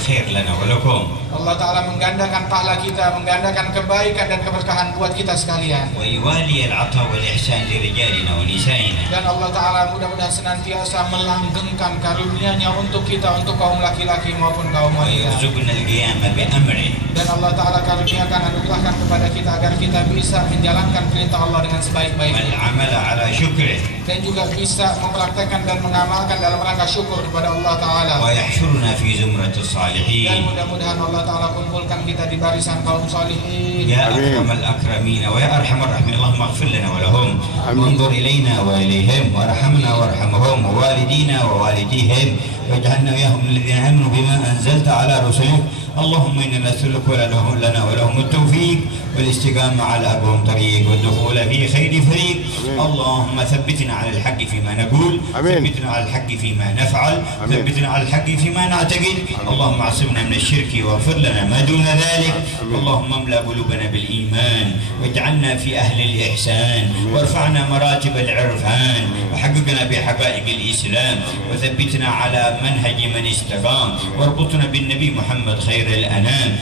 الخير لنا ولكم. Allah Ta'ala menggandakan pahala kita, menggandakan kebaikan dan keberkahan buat kita sekalian. ويوالي العطاء والإحسان لرجالنا ونسائنا. Dan Allah Ta'ala mudah-mudahan senantiasa melanggengkan karunia-Nya untuk kita, untuk kaum laki-laki maupun kaum wanita. ويرزقنا القيام بأمره. Dan Allah Ta'ala karuniakan, anugerahkan kepada kita agar kita bisa menjalankan perintah Allah dengan sebaik-baiknya. والعمل على شكره. Dan juga bisa mempraktekkan dan mengamalkan dalam rangka syukur kepada Allah Ta'ala. ويحشرنا في زمرة Dan الصالحين. mudah-mudahan Allah Ta'ala kumpulkan kita di barisan kaum salihin. يا أكرم الأكرمين ويا أرحم الراحمين اللهم اغفر لنا ولهم وانظر إلينا وإليهم وارحمنا وارحمهم ووالدينا ووالديهم واجعلنا وإياهم من الذين آمنوا بما أنزلت على رسلك. اللهم إنا نسألك لنا ولهم التوفيق والاستقامة على أبهم طريق والدخول في خير فريق. اللهم ثبتنا على الحق فيما نقول، ثبتنا على الحق فيما نفعل، ثبتنا على الحق فيما نعتقد. اللهم اعصمنا من الشرك واغفر لنا ما دون ذلك. اللهم املأ قلوبنا بالإيمان واجعلنا في أهل الإحسان وارفعنا مراتب العرفان وحققنا بحقائق الإسلام وثبتنا على منهج من استقام واربطنا بالنبي محمد خير الأنام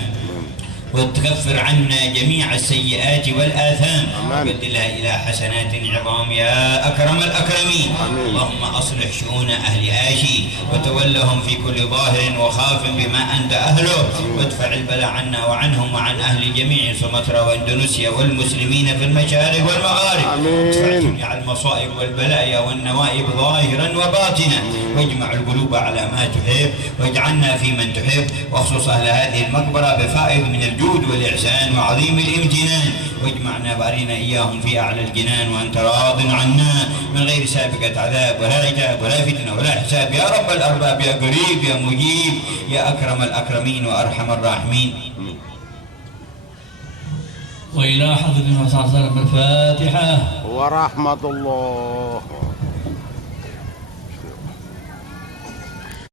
وتكفر عنا جميع السيئات والآثام وبدلها إلى حسنات عظام يا أكرم الأكرمين. اللهم أصلح شؤون أهل آشي وتولهم في كل ظاهر وخاف بما أنت أهله وادفع البلاء عنا وعنهم وعن أهل جميع سمطرة وإندونيسيا والمسلمين في المشارق والمغارب. ادفع جميع المصائب والبلايا والنوائب ظاهرا وباطنا واجمع القلوب على ما تحب واجعلنا في من تحب واخصص أهل هذه المقبرة بفائض من الجود والإحسان وعظيم الامتنان واجمعنا بارنا إياهم في أعلى الجنان وأنت راض عنا من غير سابقة عذاب ولا عتاب ولا فتنة ولا حساب يا رب الأرباب يا قريب يا مجيب يا أكرم الأكرمين وأرحم الراحمين. وإلى حضرة الرسول صلى الله عليه وسلم الفاتحة. ورحمة الله.